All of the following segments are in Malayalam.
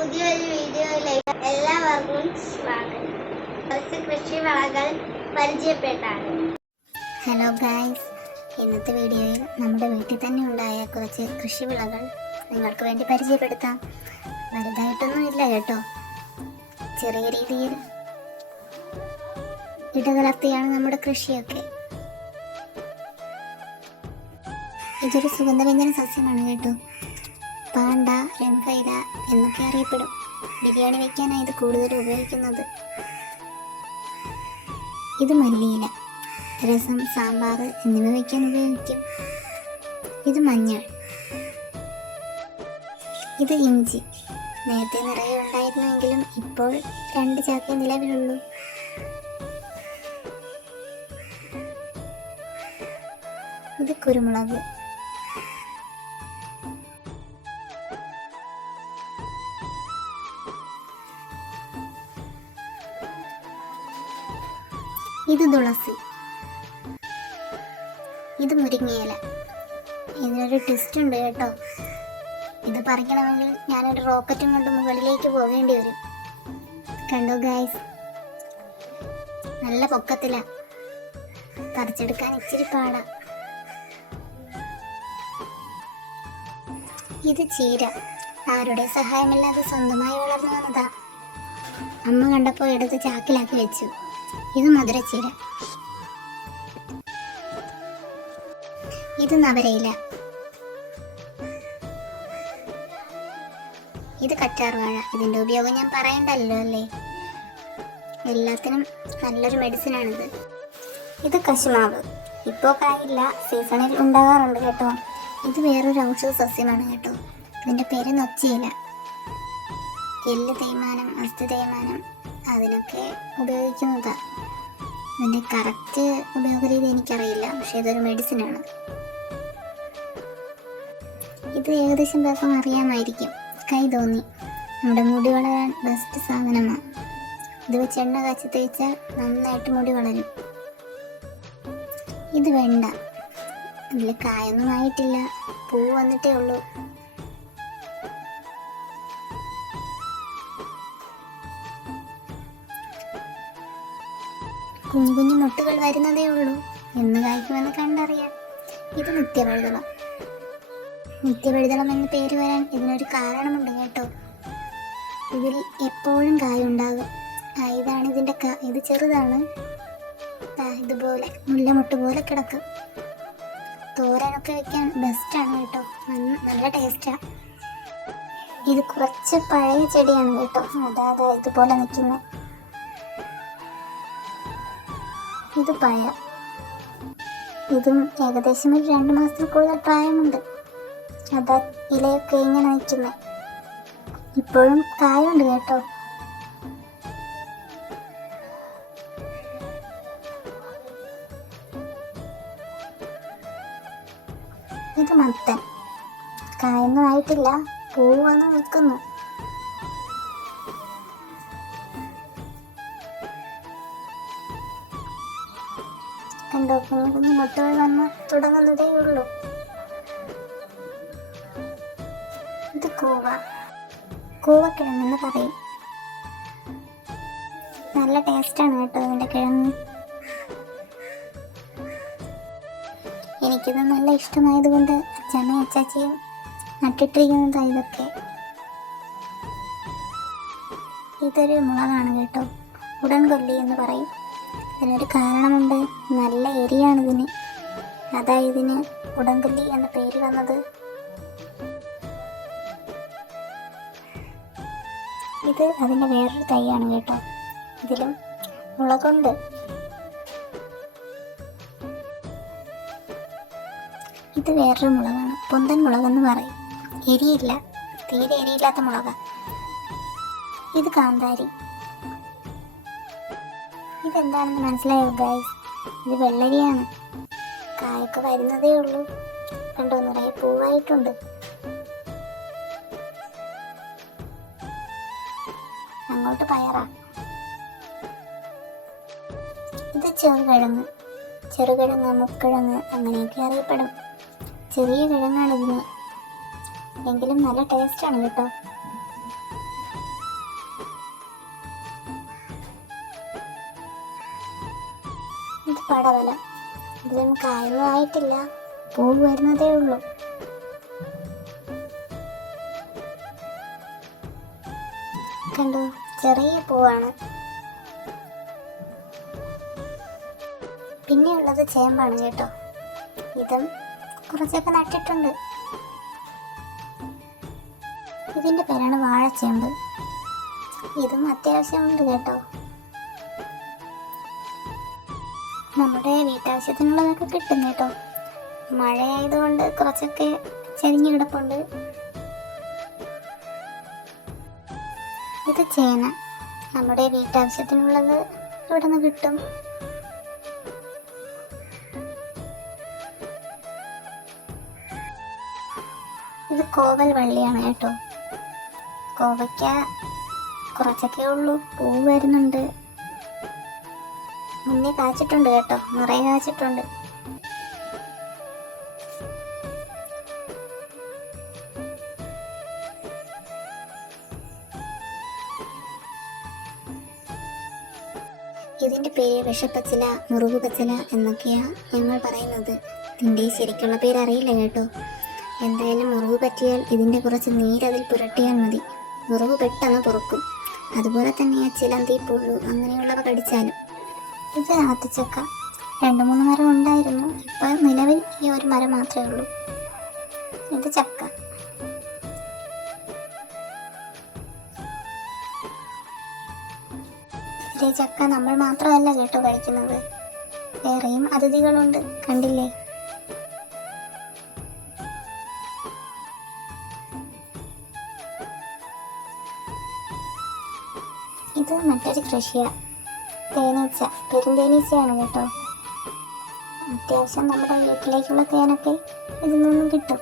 പുതിയൊരു വീഡിയോയിലേക്ക് എല്ലാവർക്കും സ്വാഗതം. കുറച്ച് കൃഷിവിളകൾ പരിചയപ്പെട്ടാണ്. ഹലോ ഗായ്സ്, ഇന്നത്തെ വീഡിയോയിൽ നമ്മുടെ വീട്ടിൽ തന്നെ ഉണ്ടായ കുറച്ച് കൃഷിവിളകൾ നിങ്ങൾക്ക് വേണ്ടി പരിചയപ്പെടുത്താം. വലുതായിട്ടൊന്നും ഇല്ല കേട്ടോ, ചെറിയ രീതിയിൽ ഇടകലർത്തിയാണ് നമ്മുടെ കൃഷിയൊക്കെ. ഇതൊരു സുഗന്ധവ്യഞ്ജന സസ്യമാണ് കേട്ടോ. പാണ്ട, രംഭയില എന്നൊക്കെ അറിയപ്പെടും. ബിരിയാണി വയ്ക്കാനാണ് ഇത് കൂടുതൽ ഉപയോഗിക്കുന്നത്. ഇത് മല്ലിയില, രസം, സാമ്പാർ എന്നിവ വയ്ക്കാൻ ഉപയോഗിക്കും. ഇത് മഞ്ഞൾ. ഇത് ഇഞ്ചി. നേരത്തെ നിറയെ ഉണ്ടായിരുന്നെങ്കിലും ഇപ്പോൾ 2 ചാക്കേ നിലവിലുള്ളൂ. ഇത് കുരുമുളക്. ഇത് തുളസി. ഇത് മുരിങ്ങയില. ഇതിനൊരു ട്വിസ്റ്റ് ഉണ്ട് കേട്ടോ. ഇത് പറിക്കണമെങ്കിൽ ഞാനൊരു റോക്കറ്റും കൊണ്ട് മുകളിലേക്ക് പോകേണ്ടി വരും. കണ്ടോ ഗായ്സ്, നല്ല പൊക്കത്തിലാ, പറിച്ചെടുക്കാൻ ഇച്ചിരി പാടാ. ഇത് ചീര. ആരുടെ സഹായമില്ലാതെ സ്വന്തമായി വളർന്നു വന്നതാ. അമ്മ കണ്ടപ്പോൾ എടുത്ത് ചാക്കിലാക്കി വെച്ചു. ഇത് മധുരച്ചീര. ഇത് നവരയില. ഇത് കറ്റാർവാഴ. ഇതിന്റെ ഉപയോഗം ഞാൻ പറയണ്ടല്ലോ അല്ലേ, എല്ലാത്തിനും നല്ലൊരു മെഡിസിൻ ആണിത്. ഇത് കശുമാവ്. ഇപ്പോൾ കായില്ല, സീസണിൽ ഉണ്ടാകാറുണ്ട് കേട്ടോ. ഇത് വേറൊരു ഔഷധ സസ്യമാണ് കേട്ടോ. ഇതിന്റെ പേര് നൊച്ചിയില. എല്ല് തേയ്മാനം, അസ്ഥി തേയ്മാനം അതിനൊക്കെ ഉപയോഗിക്കുന്നതാ. ഇതിൻ്റെ കറക്റ്റ് ഉപയോഗരീതി എനിക്കറിയില്ല, പക്ഷെ ഇതൊരു മെഡിസിനാണ്. ഇത് ഏകദേശം പേർക്കും അറിയാമായിരിക്കും. കൈ തോന്നി. നമ്മുടെ മുടി വളരാൻ ബെസ്റ്റ് സാധനമാണ്. ഇത് വെച്ച് എണ്ണ കാച്ചി തേച്ചാൽ നന്നായിട്ട് മുടി വളരും. ഇത് വെണ്ട. ഇതിൽ കായൊന്നും ആയിട്ടില്ല, പൂ വന്നിട്ടേ ഉള്ളൂ. കുഞ്ഞു കുഞ്ഞു മുട്ടുകൾ വരുന്നതേ ഉള്ളൂ, എന്ന് കായ്ക്കുമെന്ന് കണ്ടറിയാം. ഇത് നിത്യവഴുതളം. നിത്യവഴുതളം എന്ന പേര് വരാൻ ഇതിനൊരു കാരണമുണ്ട് കേട്ടോ. ഇതിൽ എപ്പോഴും കായുണ്ടാകും. ഇതാണ് ഇതിൻ്റെ ഇത് ചെറുതാണ്, ഇതുപോലെ മുല്ലമുട്ട് പോലെ കിടക്കും. തോരനൊക്കെ വെക്കാൻ ബെസ്റ്റാണ് കേട്ടോ, നല്ല ടേസ്റ്റാണ്. ഇത് കുറച്ച് പഴയ ചെടിയാണ് കേട്ടോ, അതായത് ഇതുപോലെ നിൽക്കുന്നത്. ഇത് പഴം. ഇതും ഏകദേശം ഒരു 2 മാസത്തിൽ കൂടുതൽ പ്രായമുണ്ട്. അതാ ഇലയൊക്കെ ഇങ്ങനെ നിൽക്കുന്നത്. ഇപ്പോഴും കായുണ്ട് കേട്ടോ. ഇത് മത്തൻ. കായൊന്നും ആയിട്ടില്ല, പൂവ് വന്ന് നിൽക്കുന്നു. കണ്ടോ, കുഞ്ഞു കുഞ്ഞു മുട്ടകൾ വന്ന് തുടങ്ങുന്നതേ ഉള്ളൂ. ഇത് കൂവക്കിഴങ്ങെന്ന് പറയും. നല്ല ടേസ്റ്റാണ് കേട്ടോ ഇതിൻ്റെ കിഴങ്ങ്. എനിക്കിത് നല്ല ഇഷ്ടമായതുകൊണ്ട് അച്ഛമ്മയും അച്ചാച്ചിയും നട്ടിട്ടിരിക്കുന്നതാണ് ഇതൊക്കെ. ഇതൊരു മുളകാണ് കേട്ടോ, ഉടൻകൊല്ലി എന്ന് പറയും. ഇതിനൊരു കാരണമുണ്ട്, നല്ല എരിയാണിതിന്. അതാ ഇതിന് ഉടൻകൊല്ലി എന്ന പേര് വന്നത്. ഇത് അതിൻ്റെ വേറൊരു തൈയാണ് കേട്ടോ. ഇതിലും മുളകുണ്ട്. ഇത് വേറൊരു മുളകാണ്, പൊന്തൻ മുളകെന്ന് പറയും. എരിയില്ല, തീരെ എരിയില്ലാത്ത മുളകാണ്. ഇത് കാന്താരി. ഇതെന്താണെന്ന് മനസ്സിലായോ ഗായ്സ്? ഇത് വെള്ളരിയാണ്. കായൊക്കെ വരുന്നതേ ഉള്ളൂ. കണ്ടോ, നിറയെ പൂവായിട്ടുണ്ട്. അങ്ങോട്ട് പയറാ. ഇത് ചെറുകിഴങ്ങ്, മുക്കിഴങ്ങ് അങ്ങനെയൊക്കെ അറിയപ്പെടും. ചെറിയ കിഴങ്ങാണ് ഇതിന്, എങ്കിലും നല്ല ടേസ്റ്റാണ് കേട്ടോ. പടവലം. ഇതിലൊന്നും കായൊന്നും ആയിട്ടില്ല, പൂവ് വരുന്നതേ ഉള്ളൂ. കണ്ടോ, ചെറിയ പൂവാണ്. പിന്നെയുള്ളത് ചേമ്പാണ് കേട്ടോ. ഇതും കുറച്ചൊക്കെ നട്ടിട്ടുണ്ട്. ഇതിൻ്റെ പേരാണ് വാഴച്ചേമ്പ്. ഇതും അത്യാവശ്യമുണ്ട് കേട്ടോ. നമ്മുടെ വീട്ടാവശ്യത്തിനുള്ളതൊക്കെ കിട്ടും കേട്ടോ. മഴയായതുകൊണ്ട് കുറച്ചൊക്കെ ചെരിഞ്ഞു കിടപ്പുണ്ട്. ഇത് ചേന. നമ്മുടെ വീട്ടാവശ്യത്തിനുള്ളത് ഇവിടെ നിന്ന് കിട്ടും. ഇത് കോവൽ വള്ളിയാണ് കേട്ടോ. കോവയ്ക്ക കുറച്ചൊക്കെ ഉള്ളൂ, പൂവ് വരുന്നുണ്ട്. മുന്നേ കാച്ചിട്ടുണ്ട് കേട്ടോ, നിറയെ കാച്ചിട്ടുണ്ട്. ഇതിൻ്റെ പേര് വിഷപ്പച്ചില, മുറുകുപച്ചില എന്നൊക്കെയാ ഞങ്ങൾ പറയുന്നത്. ഇതിൻ്റെ ശരിക്കുള്ള പേര് അറിയില്ല കേട്ടോ. എന്തായാലും മുറിവ് പറ്റിയാൽ ഇതിൻ്റെ കുറച്ച് നീരതിൽ പുരട്ടിയാൽ മതി. മുറിവ് പെട്ടെന്ന് തുറക്കും. അതുപോലെ തന്നെ ആ ചിലന്തി, പുഴു അങ്ങനെയുള്ളവ കടിച്ചാലും. ഇത് ആത്തിച്ചക്ക. 2-3 മരം ഉണ്ടായിരുന്നു. ഇപ്പോൾ നിലവിൽ ഈ ഒരു മരം മാത്രമേ ഉള്ളൂ. ഇത് ചക്ക. ഇതിലെ ചക്ക നമ്മൾ മാത്രമല്ല കേട്ടോ കഴിക്കുന്നത്, വേറെയും അതിഥികളുണ്ട്. കണ്ടില്ലേ? ഇത് മറ്റൊരു കൃഷിയാണ്, തേനീച്ച. പെരുന്തേനീച്ചയാണ് കേട്ടോ. അത്യാവശ്യം നമ്മുടെ വീട്ടിലേക്കുള്ള തേനൊക്കെ ഇതിൽ നിന്നും കിട്ടും.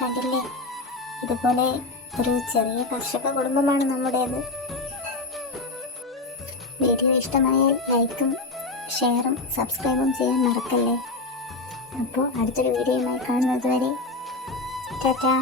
കണ്ടില്ലേ, ഇതുപോലെ ഒരു ചെറിയ കർഷക കുടുംബമാണ് നമ്മുടേത്. വീഡിയോ ഇഷ്ടമായാൽ ലൈക്കും ഷെയറും സബ്സ്ക്രൈബും ചെയ്യാൻ മറക്കല്ലേ. അപ്പോൾ അടുത്തൊരു വീഡിയോയുമായി കാണുന്നത് വരെ ടാറ്റാ.